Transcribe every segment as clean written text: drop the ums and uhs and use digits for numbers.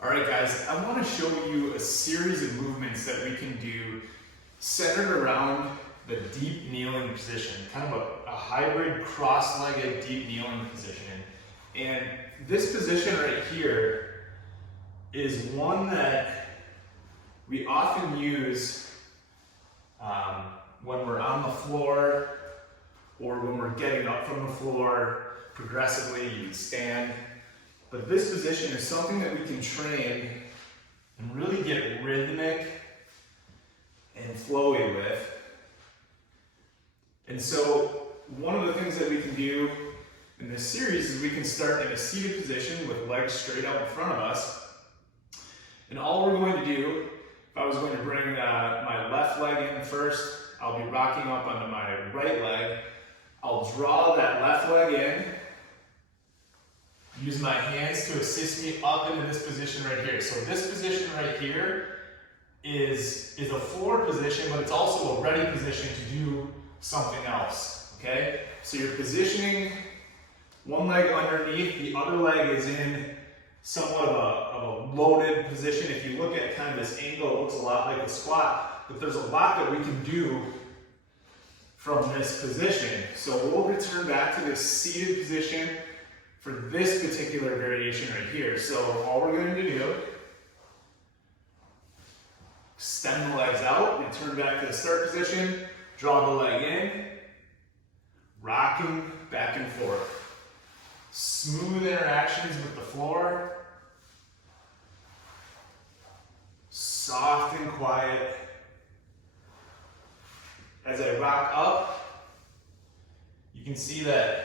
All right, guys, I want to show you a series of movements that we can do centered around the deep kneeling position, kind of a hybrid cross-legged deep kneeling position. And this position right here is one that we often use when we're on the floor or when we're getting up from the floor progressively. You stand. But this position is something that we can train and really get rhythmic and flowy with. And so one of the things that we can do in this series is we can start in a seated position with legs straight out in front of us. And all we're going to do, if I was going to bring my left leg in first, I'll be rocking up onto my right leg. I'll draw that left leg in. Use my hands to assist me up into this position right here. So this position right here is a floor position, but it's also a ready position to do something else, okay? So you're positioning one leg underneath, the other leg is in somewhat of a loaded position. If you look at kind of this angle, it looks a lot like a squat, but there's a lot that we can do from this position. So we'll return back to this seated position for this particular variation right here. So all we're going to do, extend the legs out, return back to the start position, draw the leg in, rocking back and forth. Smooth interactions with the floor, soft and quiet. As I rock up, you can see that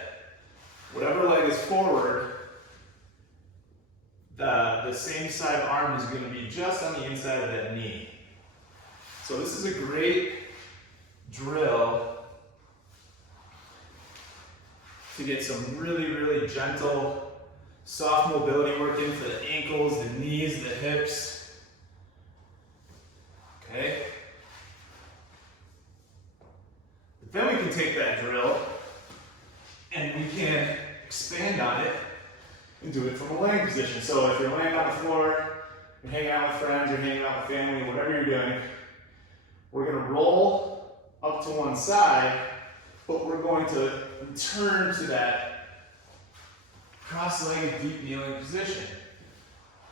whatever leg is forward, the same side arm is going to be just on the inside of that knee. So this is a great drill to get some really, really gentle, soft mobility work in for the ankles, the knees, the hips. Okay? But then we can take that drill and we can expand on it and do it from a laying position. So if you're laying on the floor, you're hanging out with friends, you're hanging out with family, whatever you're doing, we're going to roll up to one side, but we're going to return to that cross-legged deep kneeling position.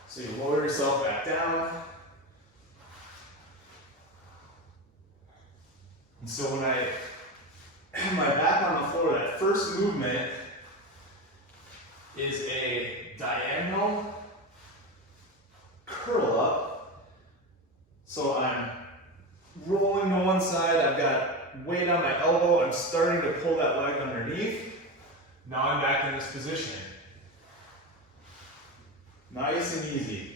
So you lower yourself back down. And so when I have my back on the floor, that first movement is a diagonal curl up. So I'm rolling to one side, I've got weight on my elbow, I'm starting to pull that leg underneath. Now I'm back in this position. Nice and easy.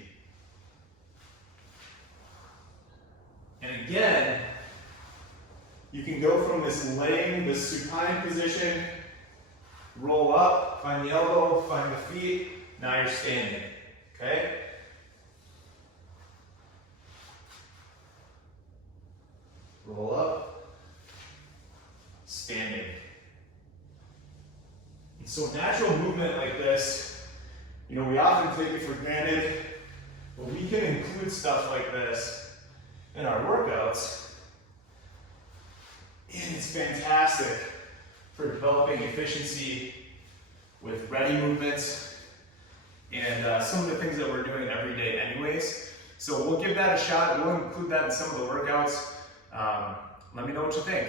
And again, you can go from this laying, this supine position, roll up, find the elbow, find the feet, now you're standing, okay? Roll up, standing. And so natural movement like this, you know, we often take it for granted, but we can include stuff like this in our workouts. And it's fantastic for developing efficiency with ready movements and some of the things that we're doing every day anyways. So we'll give that a shot. We'll include that in some of the workouts. Let me know what you think.